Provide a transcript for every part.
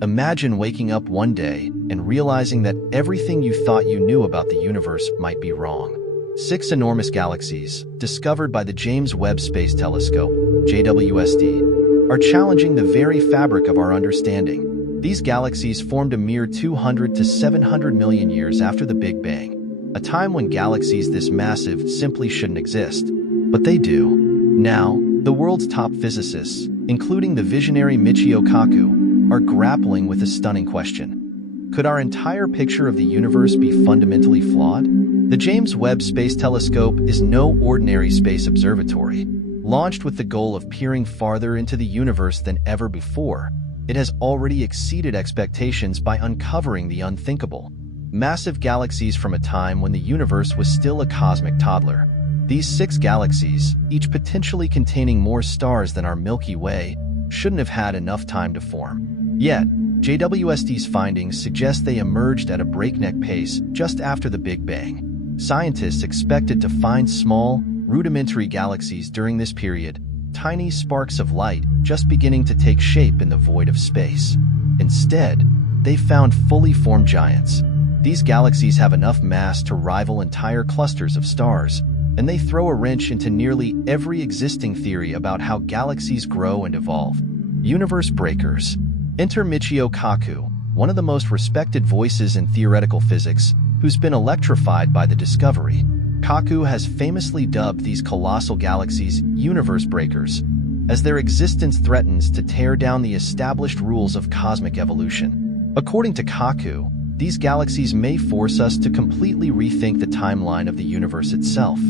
Imagine waking up one day and realizing that everything you thought you knew about the universe might be wrong. 6 enormous galaxies, discovered by the James Webb Space Telescope, JWST, are challenging the very fabric of our understanding. These galaxies formed a mere 200 to 700 million years after the Big Bang, a time when galaxies this massive simply shouldn't exist. But they do. Now, the world's top physicists, including the visionary Michio Kaku, are grappling with a stunning question. Could our entire picture of the universe be fundamentally flawed? The James Webb Space Telescope is no ordinary space observatory. Launched with the goal of peering farther into the universe than ever before, it has already exceeded expectations by uncovering the unthinkable. Massive galaxies from a time when the universe was still a cosmic toddler. These 6 galaxies, each potentially containing more stars than our Milky Way, shouldn't have had enough time to form. Yet, JWST's findings suggest they emerged at a breakneck pace just after the Big Bang. Scientists expected to find small, rudimentary galaxies during this period, tiny sparks of light just beginning to take shape in the void of space. Instead, they found fully formed giants. These galaxies have enough mass to rival entire clusters of stars, and they throw a wrench into nearly every existing theory about how galaxies grow and evolve. Universe breakers. Enter Michio Kaku, one of the most respected voices in theoretical physics, who's been electrified by the discovery. Kaku has famously dubbed these colossal galaxies universe breakers, as their existence threatens to tear down the established rules of cosmic evolution. According to Kaku, these galaxies may force us to completely rethink the timeline of the universe itself.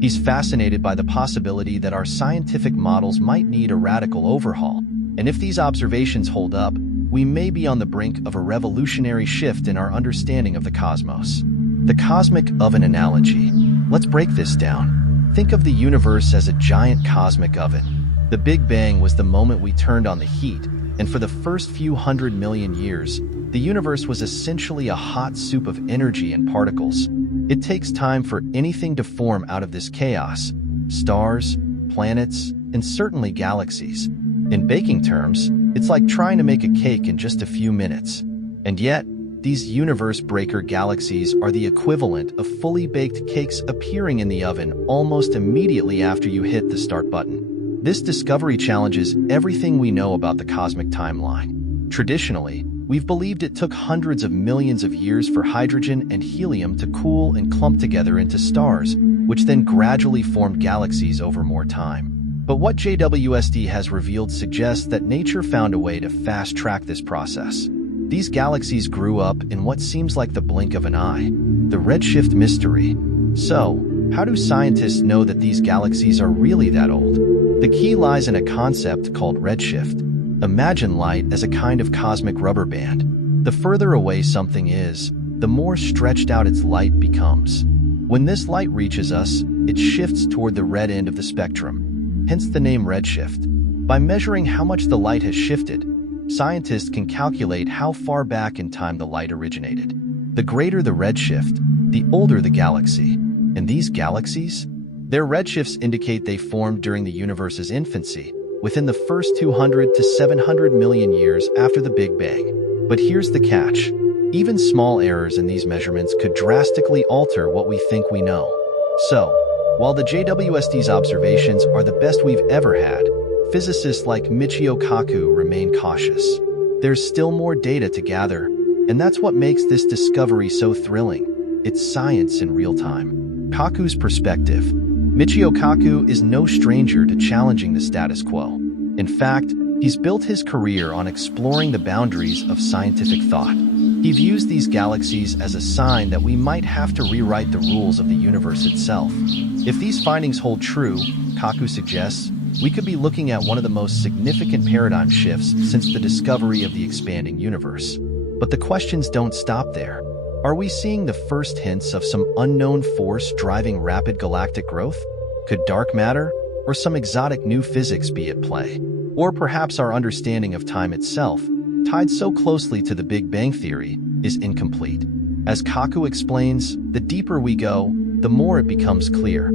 He's fascinated by the possibility that our scientific models might need a radical overhaul, and if these observations hold up, we may be on the brink of a revolutionary shift in our understanding of the cosmos. The cosmic oven analogy. Let's break this down. Think of the universe as a giant cosmic oven. The Big Bang was the moment we turned on the heat, and for the first few 100 million years, the universe was essentially a hot soup of energy and particles. It takes time for anything to form out of this chaos: stars, planets, and certainly galaxies. In baking terms, it's like trying to make a cake in just a few minutes. And yet, these universe-breaker galaxies are the equivalent of fully baked cakes appearing in the oven almost immediately after you hit the start button. This discovery challenges everything we know about the cosmic timeline. Traditionally, we've believed it took hundreds of millions of years for hydrogen and helium to cool and clump together into stars, which then gradually formed galaxies over more time. But what JWST has revealed suggests that nature found a way to fast-track this process. These galaxies grew up in what seems like the blink of an eye, the redshift mystery. So, how do scientists know that these galaxies are really that old? The key lies in a concept called redshift. Imagine light as a kind of cosmic rubber band. The further away something is, the more stretched out its light becomes. When this light reaches us, it shifts toward the red end of the spectrum, hence the name redshift. By measuring how much the light has shifted, scientists can calculate how far back in time the light originated. The greater the redshift, the older the galaxy. And these galaxies? Their redshifts indicate they formed during the universe's infancy, within the first 200 to 700 million years after the Big Bang. But here's the catch. Even small errors in these measurements could drastically alter what we think we know. So, while the JWST's observations are the best we've ever had, physicists like Michio Kaku remain cautious. There's still more data to gather, and that's what makes this discovery so thrilling. It's science in real time. Kaku's perspective. Michio Kaku is no stranger to challenging the status quo. In fact, he's built his career on exploring the boundaries of scientific thought. He views these galaxies as a sign that we might have to rewrite the rules of the universe itself. If these findings hold true, Kaku suggests, we could be looking at one of the most significant paradigm shifts since the discovery of the expanding universe. But the questions don't stop there. Are we seeing the first hints of some unknown force driving rapid galactic growth? Could dark matter or some exotic new physics be at play? Or perhaps our understanding of time itself, tied so closely to the Big Bang Theory, is incomplete. As Kaku explains, the deeper we go, the more it becomes clear.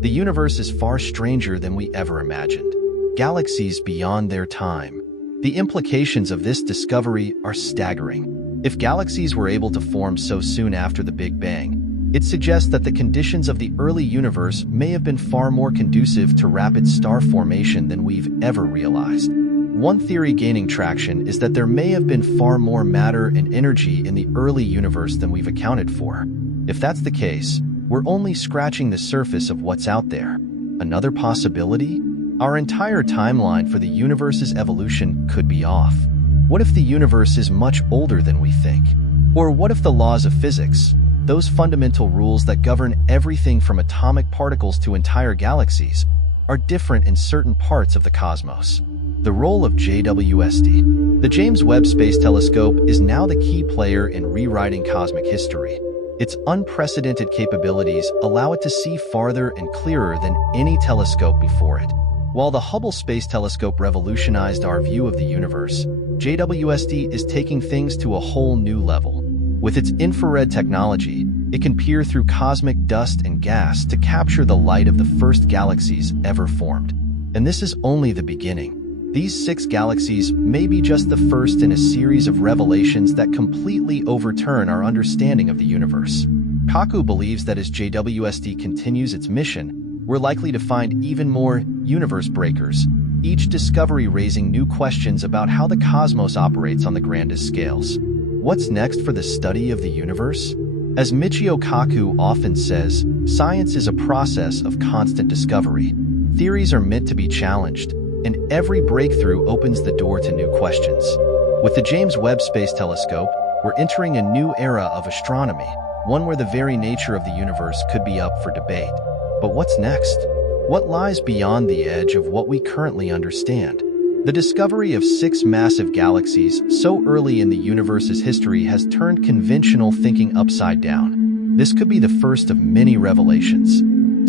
The universe is far stranger than we ever imagined. Galaxies beyond their time. The implications of this discovery are staggering. If galaxies were able to form so soon after the Big Bang, it suggests that the conditions of the early universe may have been far more conducive to rapid star formation than we've ever realized. One theory gaining traction is that there may have been far more matter and energy in the early universe than we've accounted for. If that's the case, we're only scratching the surface of what's out there. Another possibility? Our entire timeline for the universe's evolution could be off. What if the universe is much older than we think? Or what if the laws of physics, those fundamental rules that govern everything from atomic particles to entire galaxies, are different in certain parts of the cosmos? The role of JWST. The James Webb Space Telescope is now the key player in rewriting cosmic history. Its unprecedented capabilities allow it to see farther and clearer than any telescope before it. While the Hubble Space Telescope revolutionized our view of the universe, JWST is taking things to a whole new level. With its infrared technology, it can peer through cosmic dust and gas to capture the light of the first galaxies ever formed. And this is only the beginning. These 6 galaxies may be just the first in a series of revelations that completely overturn our understanding of the universe. Kaku believes that as JWST continues its mission, we're likely to find even more universe breakers, each discovery raising new questions about how the cosmos operates on the grandest scales. What's next for the study of the universe? As Michio Kaku often says, science is a process of constant discovery. Theories are meant to be challenged, and every breakthrough opens the door to new questions. With the James Webb Space Telescope, we're entering a new era of astronomy, one where the very nature of the universe could be up for debate. But what's next? What lies beyond the edge of what we currently understand? The discovery of 6 massive galaxies so early in the universe's history has turned conventional thinking upside down. This could be the first of many revelations.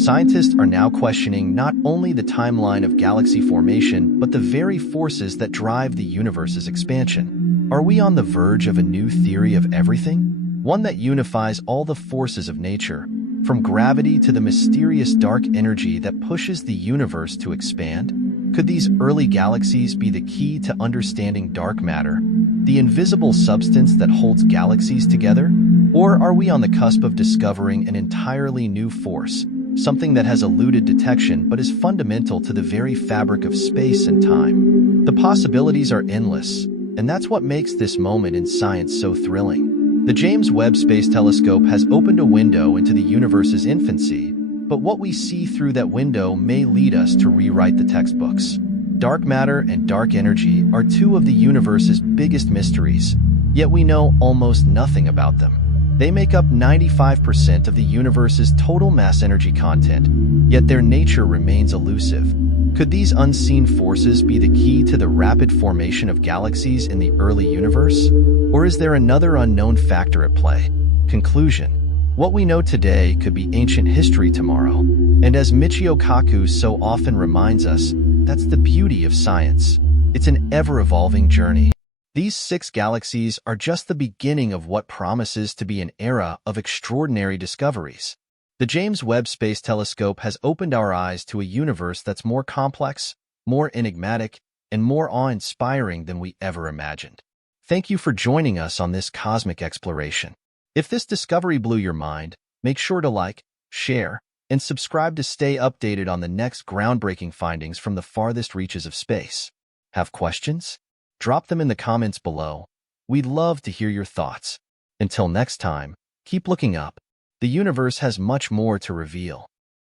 Scientists are now questioning not only the timeline of galaxy formation, but the very forces that drive the universe's expansion. Are we on the verge of a new theory of everything? One that unifies all the forces of nature, from gravity to the mysterious dark energy that pushes the universe to expand? Could these early galaxies be the key to understanding dark matter, the invisible substance that holds galaxies together? Or are we on the cusp of discovering an entirely new force, something that has eluded detection but is fundamental to the very fabric of space and time? The possibilities are endless, and that's what makes this moment in science so thrilling. The James Webb Space Telescope has opened a window into the universe's infancy, but what we see through that window may lead us to rewrite the textbooks. Dark matter and dark energy are 2 of the universe's biggest mysteries, yet we know almost nothing about them. They make up 95% of the universe's total mass energy content, yet their nature remains elusive. Could these unseen forces be the key to the rapid formation of galaxies in the early universe? Or is there another unknown factor at play? Conclusion: what we know today could be ancient history tomorrow. And as Michio Kaku so often reminds us, that's the beauty of science. It's an ever-evolving journey. These 6 galaxies are just the beginning of what promises to be an era of extraordinary discoveries. The James Webb Space Telescope has opened our eyes to a universe that's more complex, more enigmatic, and more awe-inspiring than we ever imagined. Thank you for joining us on this cosmic exploration. If this discovery blew your mind, make sure to like, share, and subscribe to stay updated on the next groundbreaking findings from the farthest reaches of space. Have questions? Drop them in the comments below. We'd love to hear your thoughts. Until next time, keep looking up. The universe has much more to reveal.